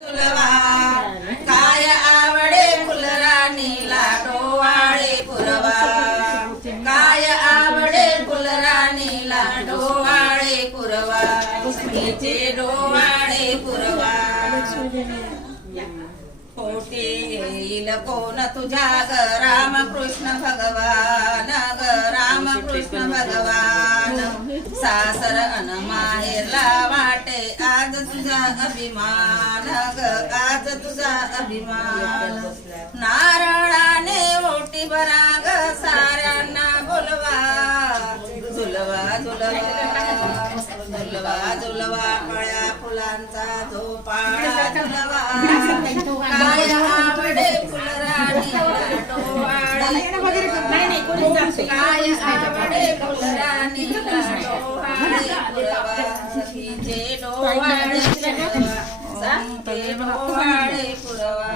तुलवा काय आवडे फुलराणीला डोवाळे पुरवा काय आवडे फुलराणीला डोवाळे पुरवा तिचे डोवाळे पुरवा कोटी येईल कोण तुझ्या ग रामकृष्ण भगवान ग रामकृष्ण भगवान सासर अन माहेरला वाटे आज तुझा अभिमान ग आज तुझा अभिमान नारळाने ओटी भरा ग साऱ्यांना बोलवा झुलवा झुलवा झुलवा झुलवा पळ्या फुलांचा झोपाळा झुलवा काय आवडे फुलराणीला डोवाळे काय आवडे फुलराणीला डोवाळे पुरवा तिचे डोवाळे डोवाळे पुरवा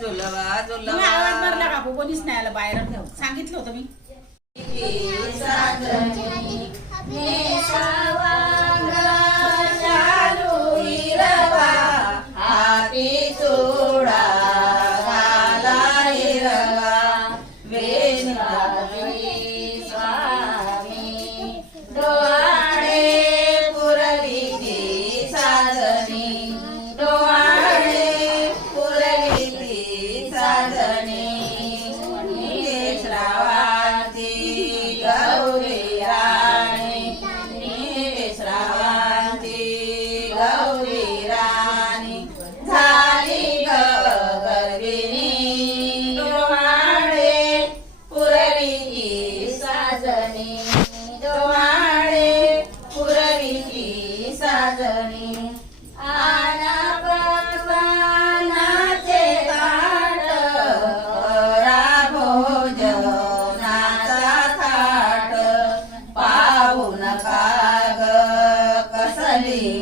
झुलवा झुलवा आवाज मारला का कोणीच नाही आलं बाहेर सांगितलं होतं मी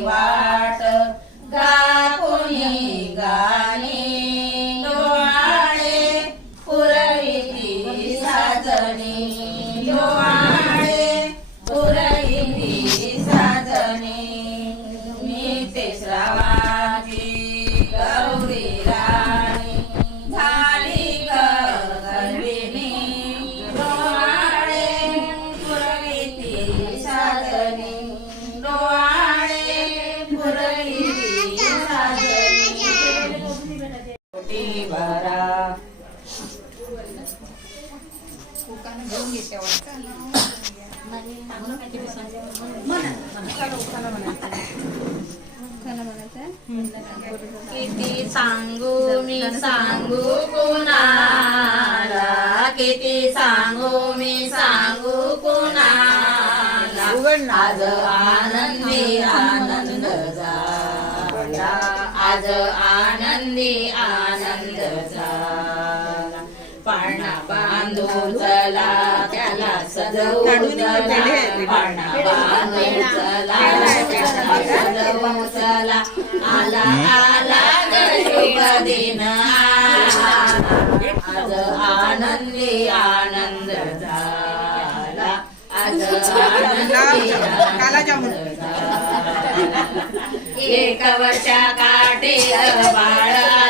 वाट गा कोणी गाणी डोवाळे पुरविती साजणी डोवाळे पुरविती साजणी मी ते श्रावाची गौरी राणी झाली गर्विणी डोवाळे पुरविती साजणी किती सांगू मी सांगू कुणाला किती सांगू मी सांगू कुणाला आज आनंदी आनंद झाला आज आनंदी आनंद झाला पाळणा बांधू चला त्याला सजवू चला पाळणा बांधू चला त्याला सजवू चला आला आला शुभ दिन आज आनंदी आनंद झाला आज आनंदी आनंद झाला एक वर्षा काटे बाळ